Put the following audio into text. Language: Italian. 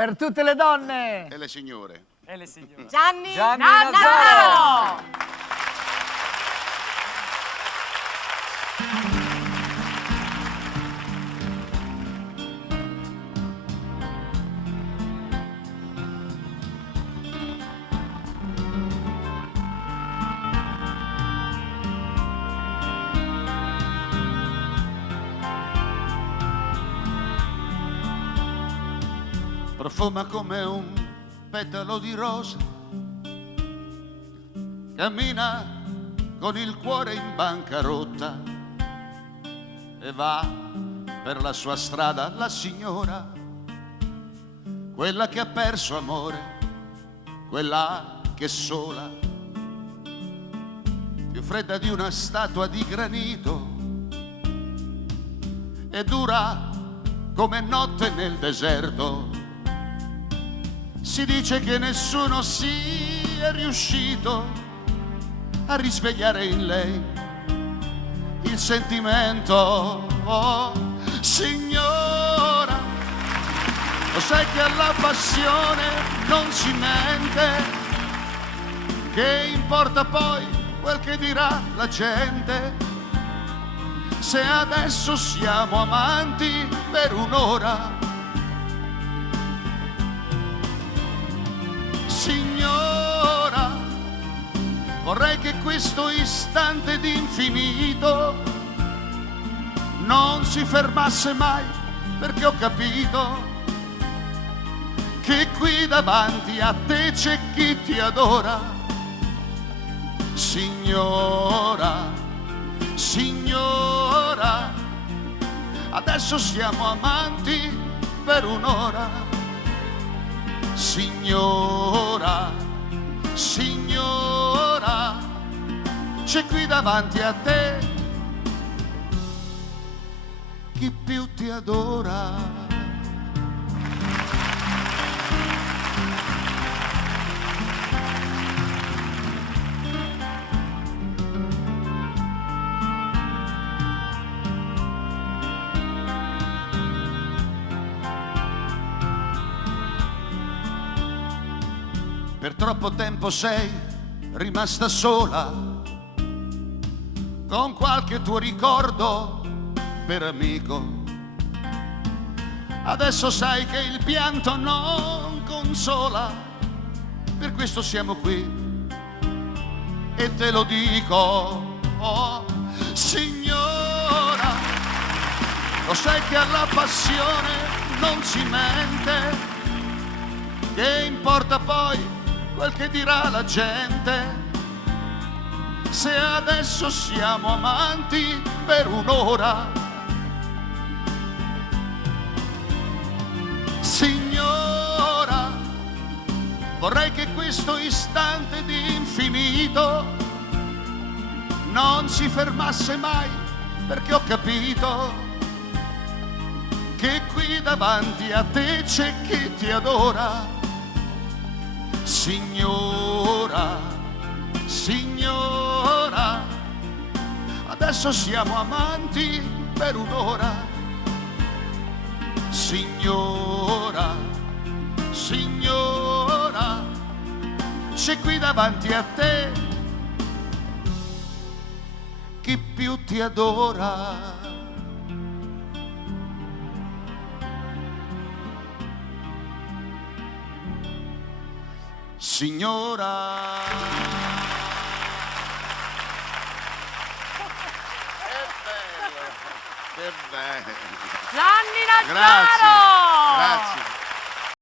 Per tutte le donne. E le signore. E le signore. Gianni Nazzaro. Nazzaro. Profuma come un petalo di rosa, cammina con il cuore in bancarotta e va per la sua strada la signora, quella che ha perso amore, quella che è sola, più fredda di una statua di granito e dura come notte nel deserto. Si dice che nessuno sia riuscito a risvegliare in lei il sentimento. Oh, signora, lo sai che alla passione non si mente, che importa poi quel che dirà la gente, se adesso siamo amanti per un'ora. Signora, vorrei che questo istante d'infinito non si fermasse mai, perché ho capito che qui davanti a te c'è chi ti adora. Signora, signora, adesso siamo amanti per un'ora. Signora, signora, c'è qui davanti a te chi più ti adora. Per troppo tempo sei rimasta sola, con qualche tuo ricordo per amico. Adesso sai che il pianto non consola, per questo siamo qui e te lo dico. Oh, signora, lo sai che alla passione non si mente, che importa poi quel che dirà la gente, se adesso siamo amanti per un'ora. Signora, vorrei che questo istante di infinito non si fermasse mai, perché ho capito che qui davanti a te c'è chi ti adora. Signora, signora, adesso siamo amanti per un'ora. Signora, signora, c'è qui davanti a te chi più ti adora. Signora. Che bello, che bello. Gianni Nazzaro. Grazie, grazie.